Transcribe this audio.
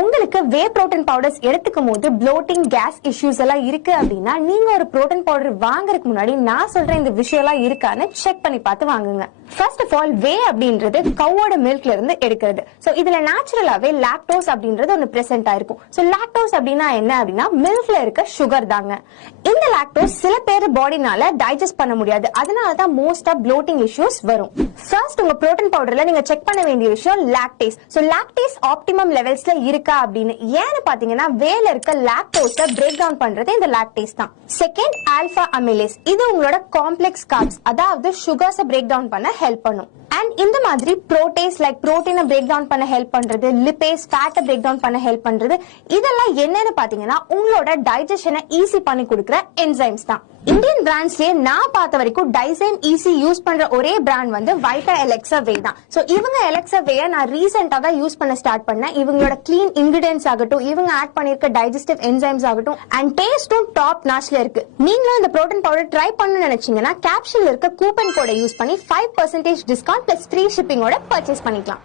உங்களுக்கு whey protein powders எடுத்துக்கும் போது ப்ளோட்டிங் கேஸ் இஷ்யூஸ் எல்லாம் இருக்கு அப்படின்னா நீங்க ஒரு புரோட்டீன் பவுடர் வாங்குறதுக்கு முன்னாடி நான் சொல்ற இந்த விஷயம் எல்லாம் இருக்கான்னு செக் பண்ணி பார்த்து வாங்குங்க. ஃபர்ஸ்ட் ஆஃப் ஆல் வே அப்படின்றது கவோட மில்க்ல இருந்து எடுக்கிறது. சோ இதுல நேச்சுரலாவே லாக்டோஸ் அப்படின்றது ஒன்னு பிரசன்ட் ஆயிருக்கும். சோ லாக்டோஸ் அப்படின்னா என்ன அப்படின்னா மில்க்ல இருக்க சுகர் தாங்க. இந்த லாக்டோஸ் சில பேர் பாடினால டைஜஸ்ட் பண்ண முடியாது, அதனாலதான் மோஸ்டா ப்ளோட்டிங் இஷ்யூஸ் வரும். ஃபர்ஸ்ட் உங்க புரோட்டீன் பவுடர்ல நீங்க செக் பண்ண வேண்டிய விஷயம் லாக்டேஸ். சோ லாக்டேஸ் ஆப்டிமம் லெவல்ஸ்ல இருக்கா அப்படின்னு. ஏன்னு பாத்தீங்கன்னா வேல இருக்க லாக்டோஸ பிரேக் டவுன் பண்றது இந்த லாக்டேஸ் தான். செகண்ட் ஆல்பா அமிலேஸ், இது உங்களோட காம்ப்ளெக்ஸ் கார்ப்ஸ் அதாவது சுகர்ஸ பிரேக் டவுன் பண்ண ஹெல்ப் பண்ணும். அண்ட் இந்த மாதிரி புரோட்டேஸ் லைக் புரோட்டீனை பிரேக் டவுன் பண்ண ஹெல்ப் பண்றது, லிபேஸ் ஃபேட்டை பிரேக் டவுன் பண்ண ஹெல்ப் பண்றது, இதெல்லாம் என்னன்னு பாத்தீங்கன்னா உங்களோட டைஜஷனை ஈஸி பண்ணி கொடுக்கிற என்சைம்ஸ் தான். இந்தியன் பிராண்ட்ஸ்லயே நான் பார்த்த வரைக்கும் டைசைம் ஈஸி யூஸ் பண்ற ஒரே பிராண்ட் வந்து வைட்டா எலெக்சா வே தான். சோ இவங்க எலெக்சா வே நான் ரீசெண்டா தான் யூஸ் பண்ண ஸ்டார்ட் பண்ணேன். இவங்களோட கிளீன் இன்கிரிடியன்ஸ் ஆகட்டும், இவங்க ஆட் பண்ணிருக்க டைஜஸ்டிவ் என்சைம்ஸ் ஆகட்டும் அண்ட் டேஸ்டும் டாப் நாச்ல இருக்கு. நீங்களும் இந்த புரோட்டீன் பவுடர் ட்ரை பண்ணணும்னு நினைச்சீங்கன்னா கேப்ஷன்ல இருக்க கூப்பன் கோடை யூஸ் பண்ணி 5% டிஸ்கவுண்ட் பிளஸ் ஃப்ரீ ஷிப்பிங்கோட பர்ச்சேஸ் பண்ணிக்கலாம்.